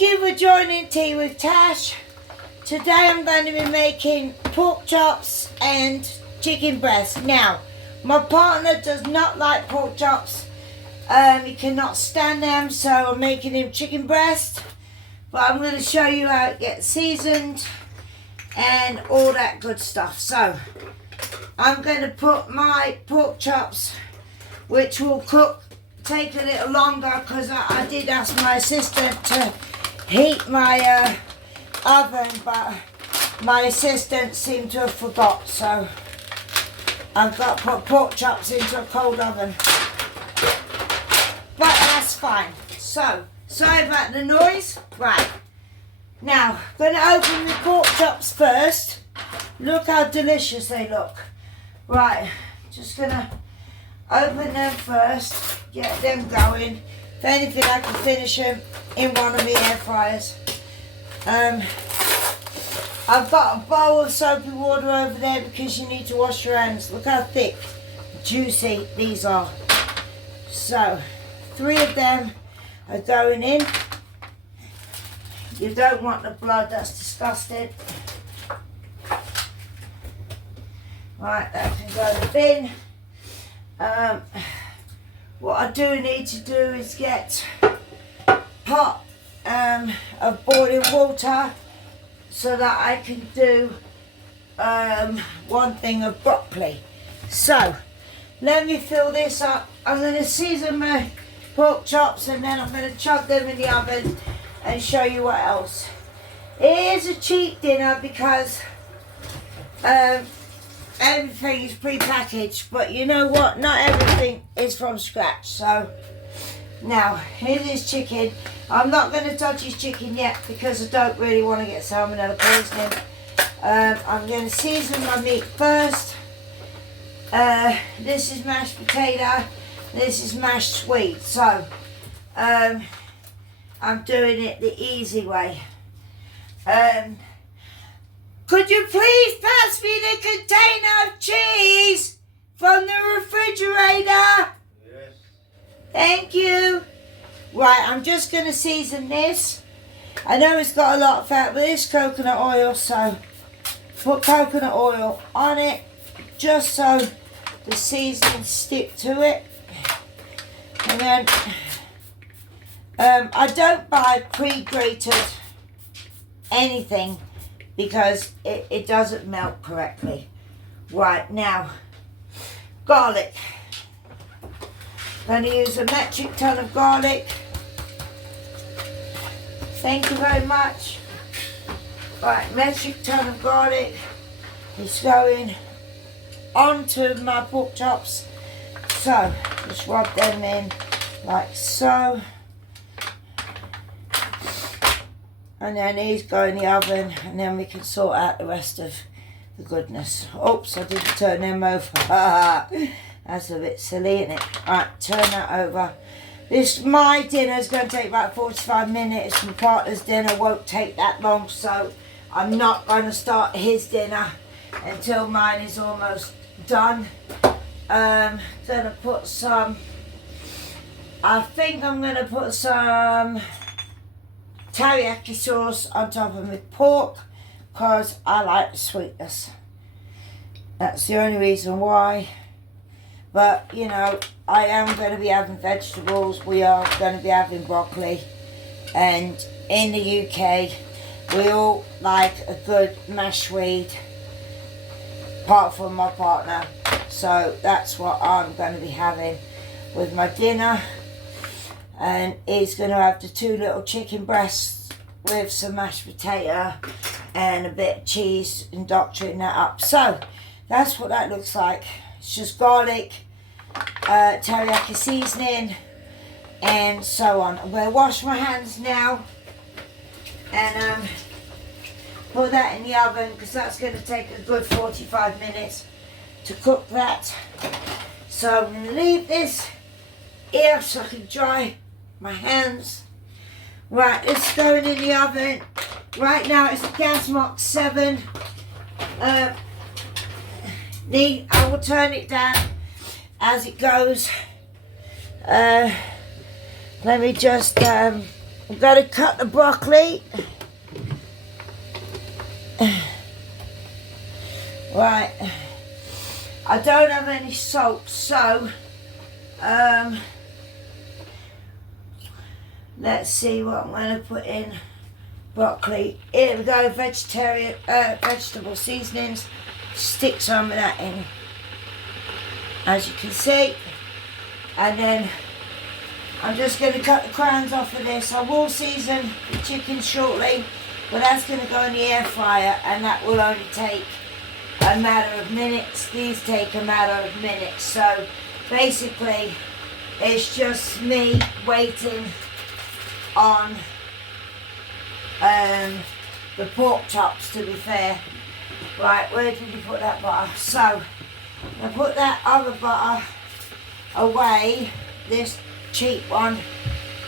Thank you for joining Tea with Tash. Today I'm going to be making pork chops and chicken breast. Now, my partner does not like pork chops. He cannot stand them, so I'm making him chicken breast. But I'm going to show you how it gets seasoned and all that good stuff. So, I'm going to put my pork chops, which will take a little longer because I did ask my assistant to heat my oven, but my assistant seemed to have forgot, so I've got to put pork chops into a cold oven. But that's fine. So, sorry about the noise. Right. Now, I'm going to open the pork chops first. Look how delicious they look. Right, just going to open them first, get them going. If anything, I can finish them in one of my air fryers. I've got a bowl of soapy water over there because you need to wash your hands. Look how thick, juicy these are. So, 3 of them are going in. You don't want the blood, that's disgusting. Right, that can go in the bin. What I do need to do is get a pot of boiling water so that I can do 1 thing of broccoli. So, let me fill this up. I'm going to season my pork chops and then I'm going to chuck them in the oven and show you what else. It is a cheap dinner because everything is pre-packaged, but you know what? Not everything is from scratch. So, now, here's his chicken. I'm not going to touch his chicken yet because I don't really want to get salmonella poisoning. I'm going to season my meat first. This is mashed potato. This is mashed sweet. So, I'm doing it the easy way. Could you please pass me the container of cheese from the refrigerator? Yes. Thank you. Right, I'm just going to season this. I know it's got a lot of fat, but it's coconut oil, so put coconut oil on it just so the seasonings stick to it. And then I don't buy pre-grated anything because it doesn't melt correctly. Right, now, garlic. Going to use a metric ton of garlic. Thank you very much. Right, metric ton of garlic is going onto my pork chops. So, just rub them in like so. And then these go in the oven and then we can sort out the rest of the goodness. Oops, I didn't turn them over. That's a bit silly, isn't it? Right, turn that over. My dinner is going to take about 45 minutes. My partner's dinner won't take that long, so I'm not going to start his dinner until mine is almost done. Going to put some, I think I'm going to put some teriyaki sauce on top of my pork because I like the sweetness. That's the only reason why. But, you know, I am going to be having vegetables. We are going to be having broccoli. And in the UK, we all like a good mashed weed, apart from my partner. So that's what I'm going to be having with my dinner. And he's going to have the 2 little chicken breasts with some mashed potato and a bit of cheese and doctoring that up. So, that's what that looks like. It's just garlic, teriyaki seasoning, and so on. I'm going to wash my hands now and put that in the oven because that's going to take a good 45 minutes to cook that. So I'm going to leave this here so I can dry my hands. Right, it's going in the oven. Right now it's gas mark 7. I will turn it down as it goes. Let me just I'm going to cut the broccoli. Right, I don't have any salt, so let's see what I'm going to put in. Broccoli. Here we go, vegetable seasonings. Stick some of that in, as you can see. And then I'm just going to cut the crowns off of this. I will season the chicken shortly, but that's going to go in the air fryer, and that will only take a matter of minutes. These take a matter of minutes. So basically it's just me waiting on the pork chops, to be fair. Right, where did you put that butter? So I put that other butter away, this cheap one,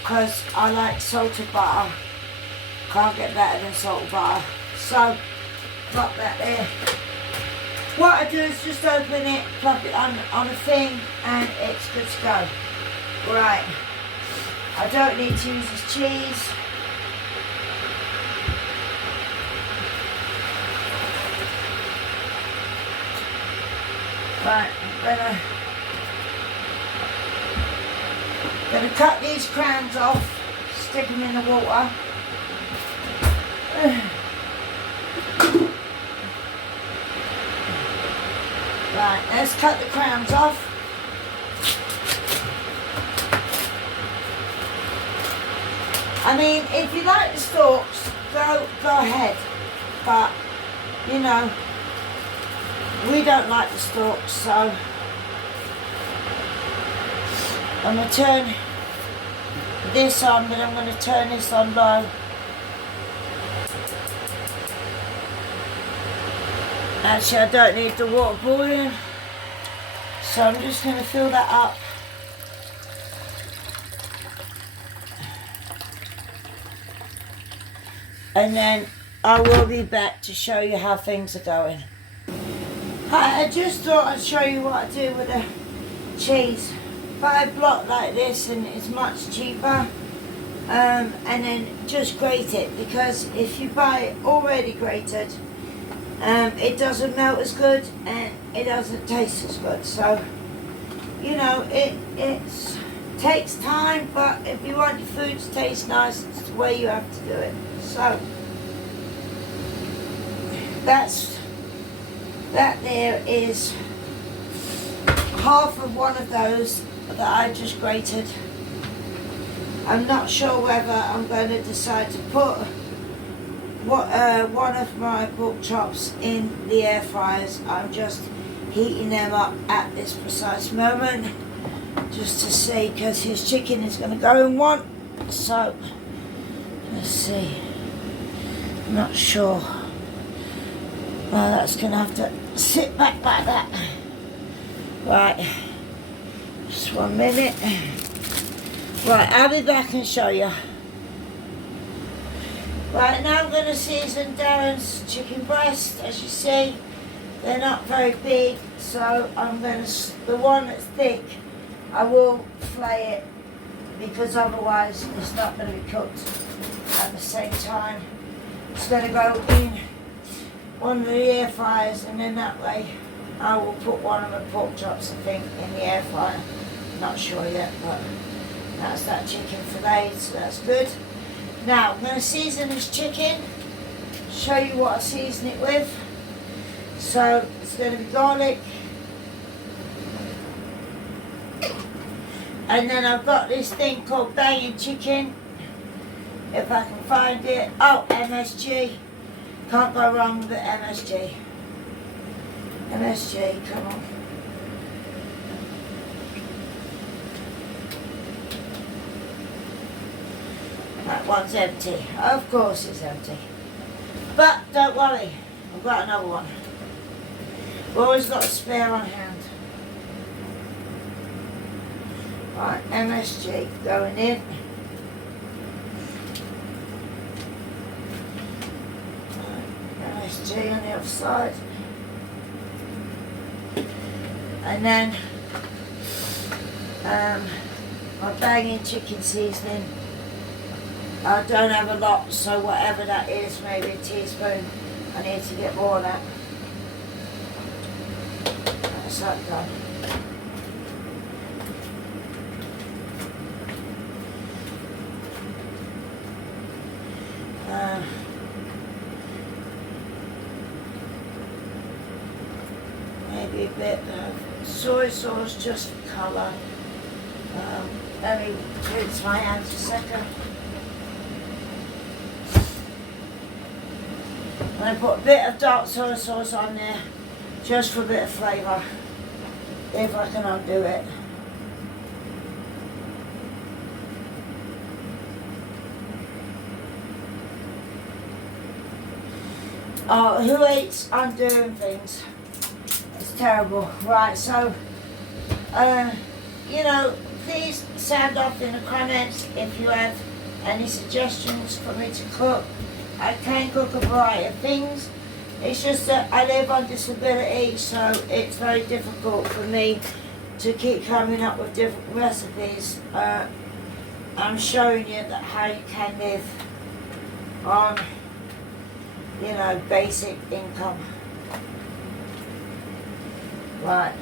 because I like salted butter. Can't get better than salted butter. So drop that there. What I do is just open it, plop it on a thing, and it's good to go. Right, I don't need to use this cheese. Right, I'm gonna cut these crowns off, stick them in the water. Right, let's cut the crowns off. I mean, if you like the stalks, go ahead. But, you know, we don't like the stalks, so I'm going to turn this on, but I'm going to turn this on low. Actually, I don't need the water boiling, so I'm just going to fill that up. And then I will be back to show you how things are going. I just thought I'd show you what I do with the cheese. Buy a block like this and it's much cheaper. And then just grate it, because if you buy it already grated, it doesn't melt as good and it doesn't taste as good. So, you know, it takes time, but if you want your food to taste nice, it's the way you have to do it. So, that there is half of one of those that I just grated. I'm not sure whether I'm going to decide to put one of my pork chops in the air fryers. I'm just heating them up at this precise moment, just to see, because his chicken is going to go in one. So let's see. I'm not sure. Well, that's going to have to sit back like that. Right, just 1 minute. Right, I'll be back and show you. Right, now I'm going to season Darren's chicken breast. As you see, they're not very big, so I'm going to, the one that's thick, I will flay it, because otherwise it's not going to be cooked at the same time. It's going to go in one of the air fryers, and then that way I will put one of the pork chops, I think, in the air fryer. Not sure yet, but that's that chicken fillet, so that's good. Now I'm going to season this chicken, show you what I season it with. So it's going to be garlic, and then I've got this thing called banging chicken, if I can find it. Oh, MSG, can't go wrong with the MSG. MSG, come on. That one's empty. Of course it's empty. But don't worry, I've got another one. We've always got a spare on hand. Right, MSG going in. MSG on the other side. And then my banging chicken seasoning. I don't have a lot, so whatever that is, maybe a teaspoon. I need to get more of that. That's that done. Maybe a bit of soy sauce just for colour. Let me rinse my hands a second. I'm going to put a bit of dark soy sauce on there just for a bit of flavour, if I can undo it. Oh, who hates undoing things? It's terrible. Right, so, you know, please sound off in the comments if you have any suggestions for me to cook. I can cook a variety of things. It's just that I live on disability, so it's very difficult for me to keep coming up with different recipes. I'm showing you that how you can live on, you know, basic income. Right,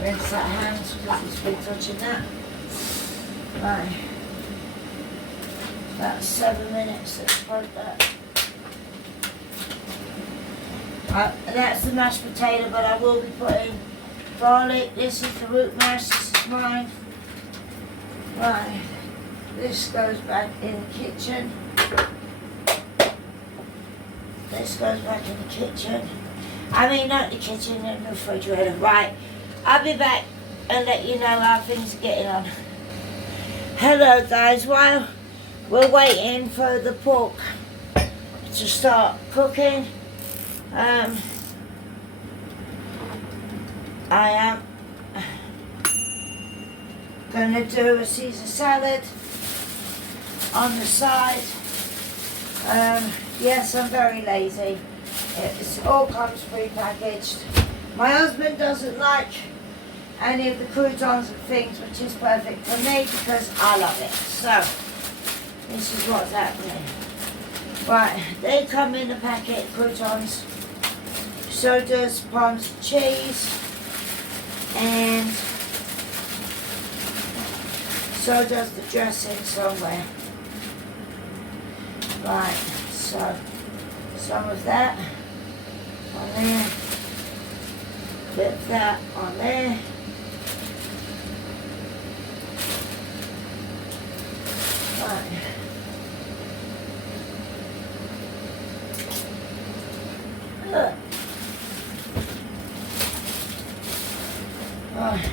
rinse that hand because it's been touching that. Right, that's 7 minutes, let's put that. That's the mashed potato, but I will be putting garlic. This is the root mash, this is mine. Right, this goes back in the kitchen. This goes back in the kitchen. I mean, not the kitchen, in the refrigerator. Right, I'll be back and let you know how things are getting on. Hello guys, while we're waiting for the pork to start cooking, I am going to do a Caesar salad on the side. Yes, I'm very lazy. It all comes pre-packaged. My husband doesn't like any of the croutons and things, which is perfect for me because I love it. So, this is what's happening. Right, they come in a packet, croutons. So does Parmesan cheese. And so does the dressing somewhere. Right, so some of that on there, bit of that on there. Right. Right.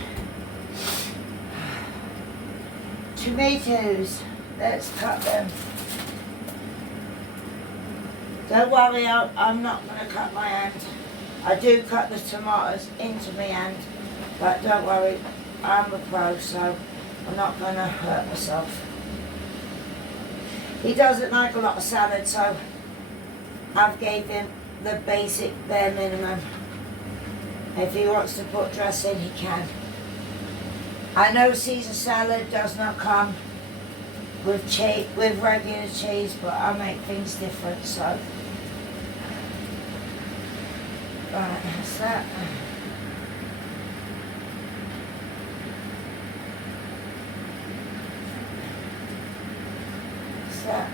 Tomatoes, let's cut them. Don't worry, I'm not going to cut my hand. I do cut the tomatoes into my hand, but don't worry, I'm a pro, so I'm not going to hurt myself. He doesn't like a lot of salad, so I've gave him the basic bare minimum. If he wants to put dressing, he can. I know Caesar salad does not come with regular cheese, but I make things different, so. Right, that's that. That's that.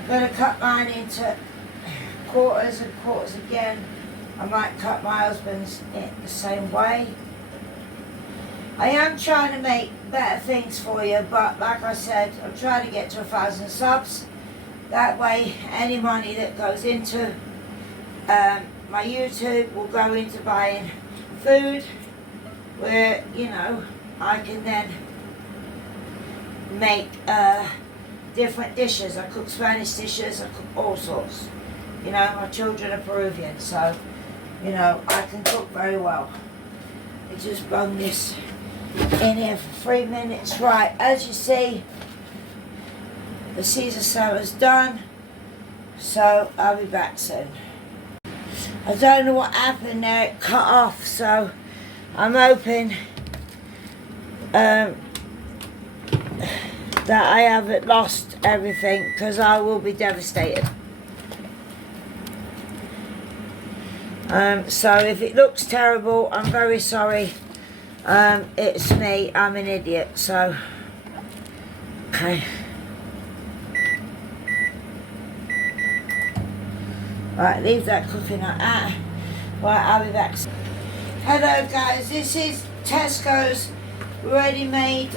I'm going to cut mine into quarters and quarters again. I might cut my husband's in the same way. I am trying to make better things for you, but like I said, I'm trying to get to 1,000 subs. That way, any money that goes into my YouTube will go into buying food, where, you know, I can then make different dishes. I cook Spanish dishes, I cook all sorts. You know, my children are Peruvian, so, you know, I can cook very well. I just bung this in here for 3 minutes. Right, as you see, the Caesar salad's done, so I'll be back soon. I don't know what happened there, it cut off, so I'm hoping that that I haven't lost everything, because I will be devastated. So if it looks terrible, I'm very sorry. It's me, I'm an idiot, so okay. Right, leave that cooking like that. Right, I'll be back. Hello guys, this is Tesco's ready-made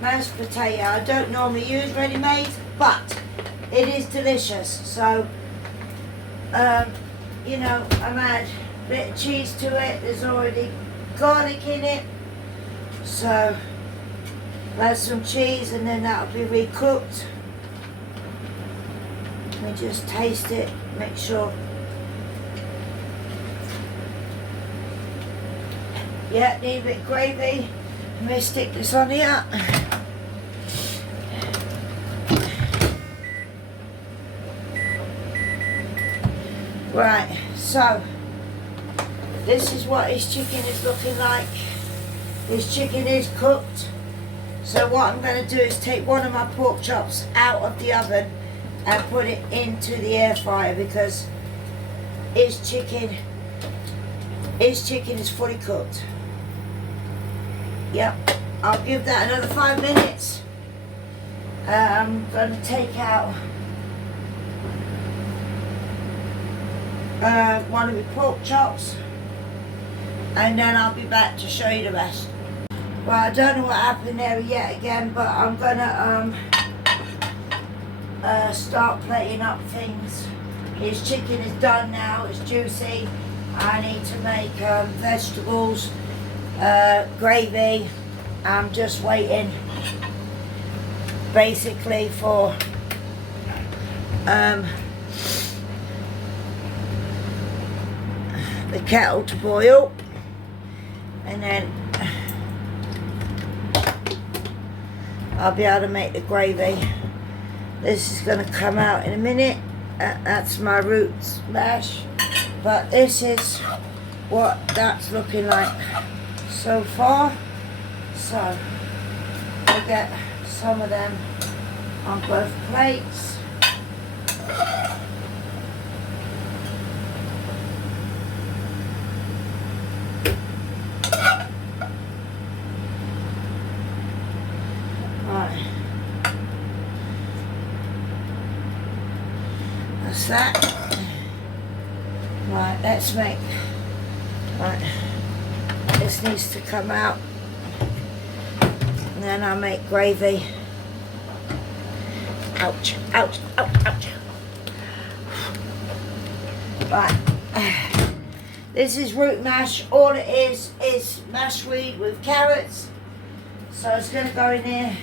mashed potato. I don't normally use ready-made, but it is delicious. So, you know, I'm add a bit of cheese to it. There's already garlic in it. So, add some cheese and then that'll be recooked. Let me just taste it, make sure. Yeah, need a bit of gravy. Let me stick this on here. Right, so this is what his chicken is looking like. His chicken is cooked. So what I'm going to do is take one of my pork chops out of the oven and put it into the air fryer, because his chicken is fully cooked. Yep, I'll give that another 5 minutes. I'm going to take out one of the pork chops, and then I'll be back to show you the rest. Well, I don't know what happened there yet again, but I'm gonna start plating up things. His chicken is done now, it's juicy. I need to make vegetables, gravy. I'm just waiting basically for the kettle to boil, and then I'll be able to make the gravy. This is going to come out in a minute. That's my roots mash, but this is what that's looking like so far. So I'll get some of them on both plates. Right, that's that. Right, let's make, right, this needs to come out, and then I'll make gravy. Ouch, ouch, ouch, ouch. Right, this is root mash. All it is mashed weed with carrots. So it's going to go in here.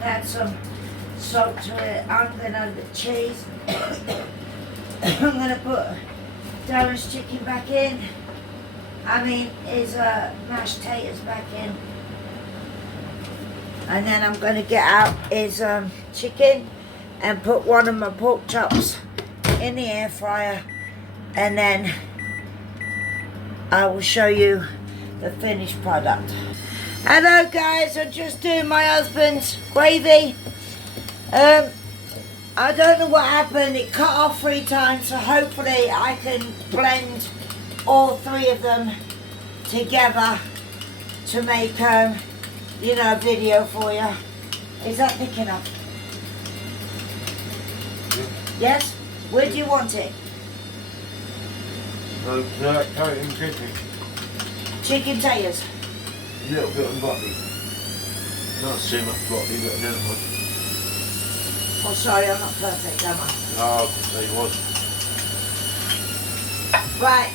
Add some salt to it. I'm going to add the cheese. I'm going to put Darren's chicken back in. I mean his mashed potatoes back in. And then I'm going to get out his chicken and put one of my pork chops in the air fryer. And then I will show you the finished product. Hello guys, I'm just doing my husband's gravy. I don't know what happened, it cut off 3 times, so hopefully I can blend all 3 of them together to make you know, a video for you. Is that picking up? Yes? Where do you want it? Chicken taters. A little bit of broccoli. Not too much broccoli, but a little one. Oh sorry, I'm not perfect, am I? No, I can say it was. Right,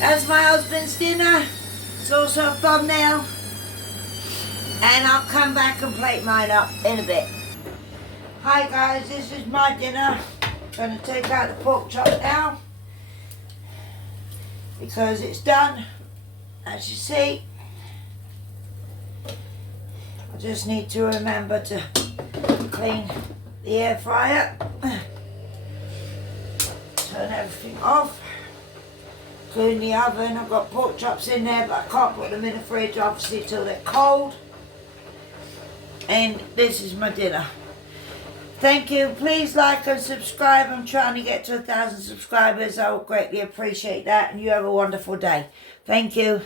that's my husband's dinner. It's also a thumbnail. And I'll come back and plate mine up in a bit. Hi guys, this is my dinner. Gonna take out the pork chop now, because it's done, as you see. I just need to remember to clean the air fryer. Turn everything off. Go in the oven. I've got pork chops in there, but I can't put them in the fridge obviously till they're cold. And this is my dinner. Thank you. Please like and subscribe. I'm trying to get to 1,000 subscribers. I would greatly appreciate that. And you have a wonderful day. Thank you.